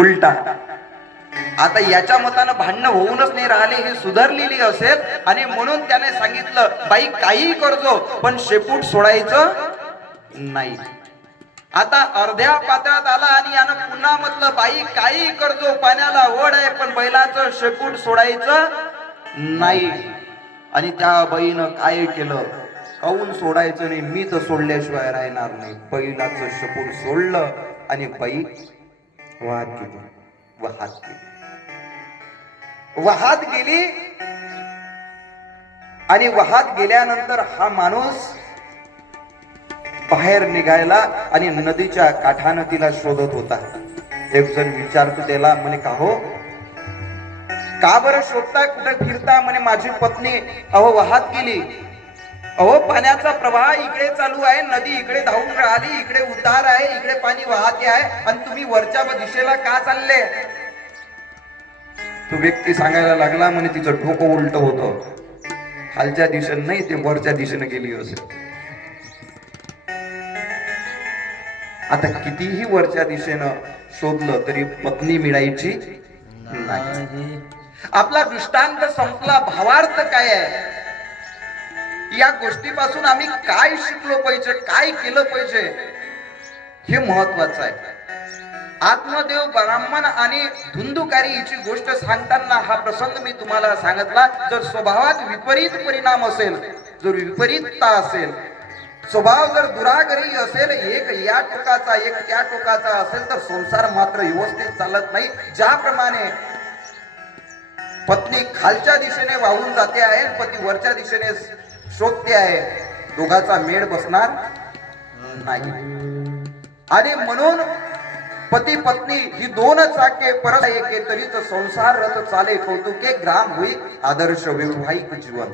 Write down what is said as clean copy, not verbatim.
उलटा. आता याच्या मतानं भांडणं होऊनच नाही राहिले, हे सुधारलेली असेल आणि म्हणून त्याने सांगितलं बाई काही करजो पण शेपूट सोडायचं नाही. आता अर्ध्या पात्रात आला आणि यानं पुन्हा म्हटलं बाई काही करजो पाण्याला ओढ आहे पण बैलाचं शेपूट सोडायचं नाही. आणि त्या बाईनं काय केलं, काऊन सोडायचं नाही, मी तर सोडल्याशिवाय राहणार नाही. बैलाचं शेपूट सोडलं आणि बाई वाहत गेली. वाहत गेली आणि वाहत गेल्यानंतर हा माणूस बाहेर निघायला आणि नदीच्या काठानं तिला शोधत होता. एक जण विचारतो त्याला, म्हणे का हो, का बरं शोधताय, कुठे फिरता? म्हणे माझी पत्नी अहो वाहत गेली. अहो पाण्याचा प्रवाह इकडे चालू आहे, नदी इकडे धावून राहिली, इकडे उतार आहे, इकडे पाणी वाहते आहे आणि तुम्ही वरच्या दिशेला का चालले? तो व्यक्ती सांगायला लागला, म्हणे तिचं डोकं उलट होतं, खालच्या दिशेने नाही ते वरच्या दिशेने गेली असेल. आता कितीही वरच्या दिशेनं शोधलं तरी पत्नी मिळायची नाही. आपला दृष्टांत संपला. भावार्थ काय आहे, या गोष्टीपासून आम्ही काय शिकलो पाहिजे, काय केलं पाहिजे, हे महत्वाचं आहे. आत्मदेव ब्राह्मण आणि धुंदुकारी हिची गोष्ट सांगताना हा प्रसंग मी तुम्हाला सांगितला. जर स्वभावात विपरीत परिणाम असेल, जर विपरीतता असेल, स्वभाव जर दुराग्रही असेल, एक या टोकाचा एक त्या टोकाचा असेल, तर संसार मात्र व्यवस्थित चालत नाही. ज्याप्रमाणे पत्नी खालच्या दिशेने वाहून जाते आहे, पती वरच्या दिशेने शोधते आहे, दोघाचा मेळ बसणार नाही. आणि म्हणून पती पत्नी ही दोन चाके परत एके तरीच संसार रथ चाले कौतुके ग्राम होई आदर्श वैवाहिक जीवन.